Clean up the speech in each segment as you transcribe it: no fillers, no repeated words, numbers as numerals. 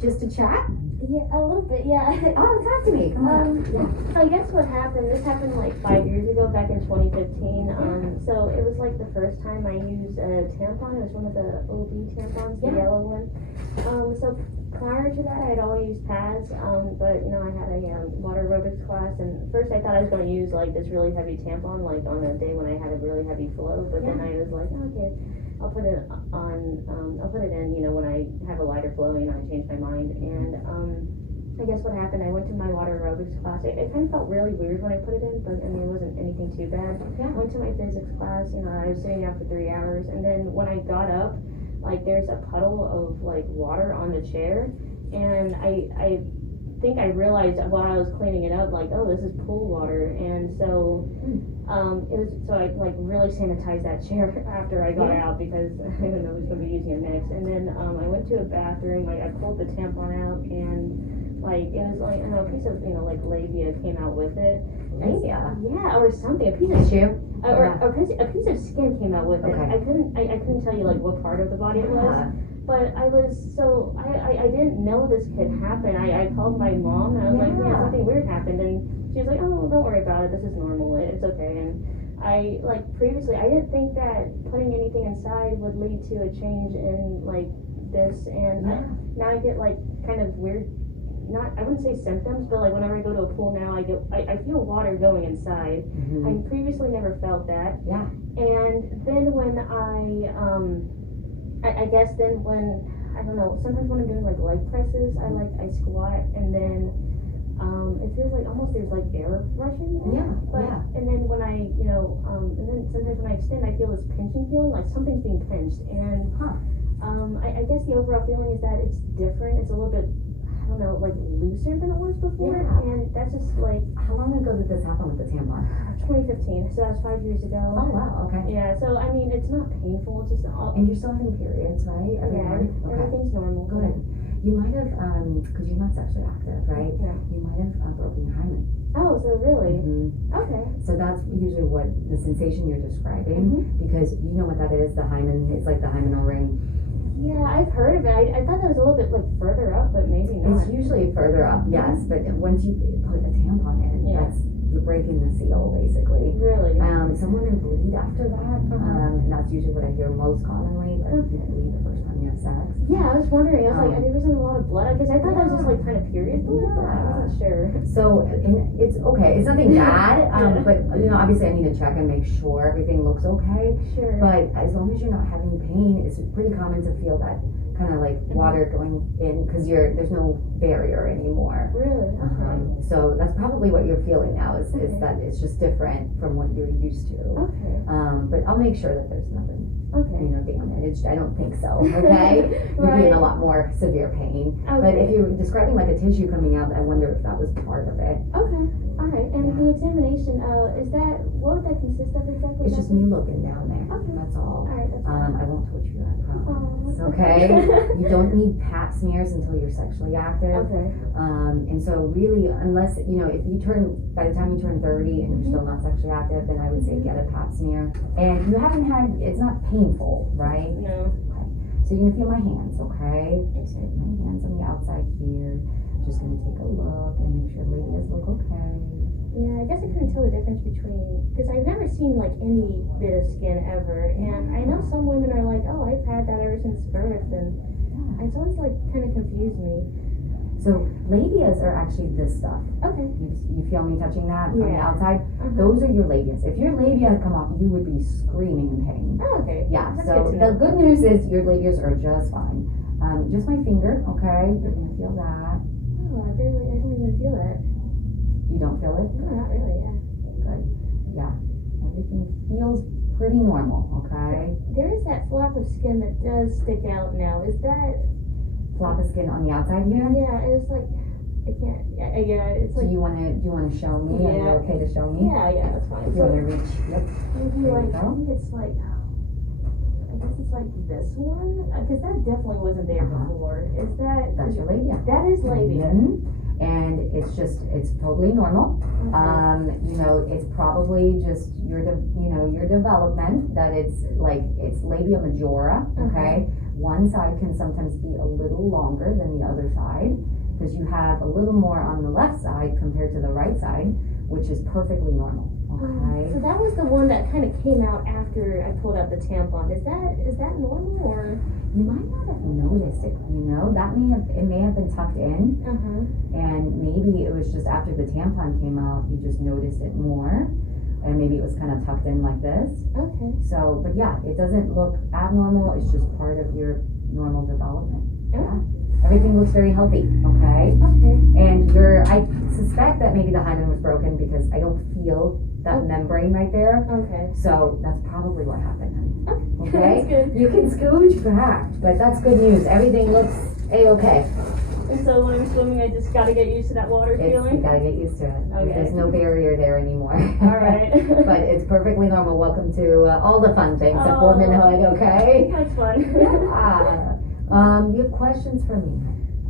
just to chat? Yeah, a little bit, yeah. Oh, talk to me. Come on. So I guess what happened, this happened like 5 years ago, back in 2015. So it was like the first time I used a tampon. It was one of the OB tampons, the yellow one. So prior to that, I'd always used pads, but you know, I had a water aerobics class, and first I thought I was going to use like this really heavy tampon, like on a day when I had a really heavy flow, but then I was like, okay, I'll put it on, I'll put it in, you know, when I have a lighter flow, you know, I changed my mind, and I guess what happened, I went to my water aerobics class. It kind of felt really weird when I put it in, but I mean, it wasn't anything too bad. I went to my physics class, you know, I was sitting out for 3 hours, and then when I got up, like there's a puddle of like water on the chair, and I think I realized while I was cleaning it up, like, oh, this is pool water, and so it was, so I like really sanitized that chair after I got out, because I didn't know I was going to be using a mix. And then I went to a bathroom, like I pulled the tampon out, and like it was like, I don't know, a piece of, you know, like labia came out with it. Labia? Yeah, or something, a piece of tissue, or a piece of skin came out with it. I couldn't tell you like what part of the body it was. But I was so, I didn't know this could happen. I called my mom, and I was like, yeah, something weird happened, and she was like, oh, don't worry about it, this is normal, it's okay. And I, like, previously, I didn't think that putting anything inside would lead to a change in, like, this, and now I get, like, kind of weird, not, I wouldn't say symptoms, but, like, whenever I go to a pool now, I feel water going inside. I previously never felt that. And then when I guess then when, I don't know, sometimes when I'm doing like leg presses, I squat, and then it feels like almost there's like air rushing in. And then when I, you know, and then sometimes when I extend, I feel this pinching feeling, like something's being pinched. And I guess the overall feeling is that it's different. It's a little bit, I don't know, like looser than it was before. And that's just like. How long ago did this happen with the tampon? 2015, so that was 5 years ago. Oh wow, okay. Yeah, so I mean, it's not painful, it's just all. And you're still having periods, right? Everything's normal. Good. You might have, because you're not sexually active, right? Yeah. You might have broken your hymen. Oh, so really? Okay. So that's usually what the sensation you're describing, because you know what that is, the hymen, it's like the hymenal ring. Yeah, I've heard of it. I thought that was a little bit like further up, but maybe not. It's usually further up, yes, but once you put a tampon in, you're breaking the seal, basically. Really? Some women bleed after that, and that's usually what I hear most commonly, but you bleed the first time you have sex. Yeah, I was wondering, I was like, there wasn't a lot of blood, because I thought that was just like kind of period blood, but I wasn't sure. So, and it's okay, it's nothing bad, but you know, obviously I need to check and make sure everything looks okay. Sure. But as long as you're not having pain, it's pretty common to feel that kind of like water going in, because there's no barrier anymore. Really? Okay. So that's probably what you're feeling now, is that it's just different from what you're used to. Okay. But I'll make sure that there's nothing, you know, damaged. I don't think so. Okay. You'd be in a lot more severe pain. But if you're describing like a tissue coming out, I wonder if that was part of it. Okay. All right. And the examination, what would that consist of exactly? It's just me looking down there. Okay. That's all. All right. That's fine. I won't touch you, I promise. Oh, okay. You don't need pap smears until you're sexually active. Okay. And so really, unless, you know, if you by the time you turn 30 and you're still not sexually active, then I would say get a pap smear. And you haven't it's not painful, right? No. Okay. So you're gonna feel my hands, okay? So my hands on the outside here. Just gonna take a look and make sure labias look okay. Yeah, I guess I couldn't tell the difference between, because I've never seen like any bit of skin ever, and I know some women are like, oh, I've had that ever since birth, and it's always like kind of confused me. So labias are actually this stuff. Okay. You feel me touching that on the outside? Those are your labias. If your labia had come off, you would be screaming in pain. Oh, okay. Yeah. So the good news is your labias are just fine. Just my finger, okay? You're gonna feel that. Oh, I don't even feel that. You don't feel it? No, not really. Yeah. Good. Yeah. Everything feels pretty normal, okay? There is that flap of skin that does stick out now. Is that flap of skin on the outside here? Yeah, it was like, I can't. Yeah, it's like. Do you wanna show me? Yeah. Are you okay to show me? Yeah, that's fine. Do you wanna reach? Yep. Maybe like, I think it's like, I guess it's like this one, because that definitely wasn't there before. Is that? That's your labia. That is labia. and it's totally normal. It's probably just your development that it's labia majora, okay? One side can sometimes be a little longer than the other side because you have a little more on the left side compared to the right side, which is perfectly normal, okay? So that was the one that kind of came out after I pulled out the tampon. Is that normal, or? You might not have noticed it, it may have been tucked in, and maybe it was just after the tampon came out, you just noticed it more, and maybe it was kind of tucked in like this. Okay. So, but yeah, it doesn't look abnormal, it's just part of your normal development. Yeah. Everything looks very healthy, okay? Okay. And I suspect that maybe the hymen was broken because I don't feel that membrane right there. Okay. So that's probably what happened, honey. Okay. Okay? That's good. You can scooch back, but that's good news. Everything looks A-okay. And so when I'm swimming, I just gotta get used to that water feeling? You gotta get used to it. Okay. There's no barrier there anymore. Alright. But it's perfectly normal. Welcome to all the fun things of womanhood, okay? That's fun. You have questions for me?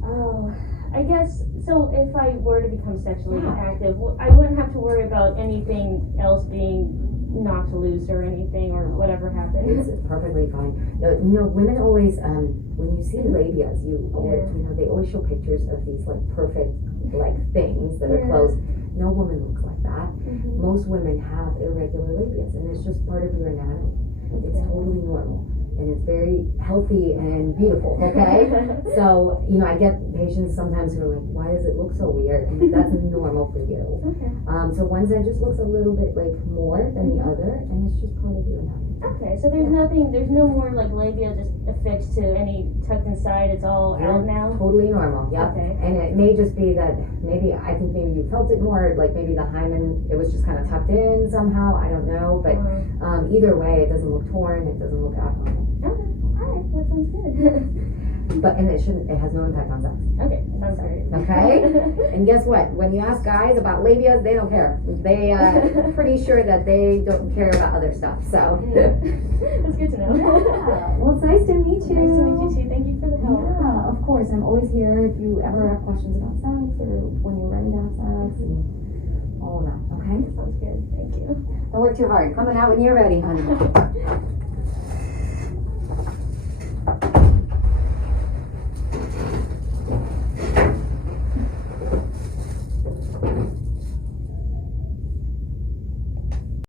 Oh, I guess, so if I were to become sexually active, I wouldn't have to worry about anything else being knocked loose or anything or whatever happens. It's perfectly fine. Women always, when you see labias, they always show pictures of these perfect things that are closed. No woman looks like that. Most women have irregular labias, and it's just part of your anatomy. It's totally normal. And it's very healthy and beautiful, okay? So, I get patients sometimes who are like, why does it look so weird? And that's normal for you. Okay. So one side just looks a little bit more than the other, and it's just part of your anatomy. Okay, so there's no more labia just affixed to any tucked inside, it's all out now? Totally normal, yep. Okay. And it may just be that maybe you felt it more, maybe the hymen, it was just kind of tucked in somehow, I don't know, but either way, it doesn't look torn, it doesn't look abnormal. Okay, alright, that sounds good. And it has no impact on sex. Okay, sounds great. Okay? And guess what? When you ask guys about labias, they don't care. They pretty sure that they don't care about other stuff. So that's good to know. Yeah. Well, it's nice to meet you. Nice to meet you too. Thank you for the help. Yeah, of course. I'm always here if you ever have questions about sex or when you're ready to have sex and all of that. Okay? Sounds good. Thank you. Don't work too hard. Coming out when you're ready, honey.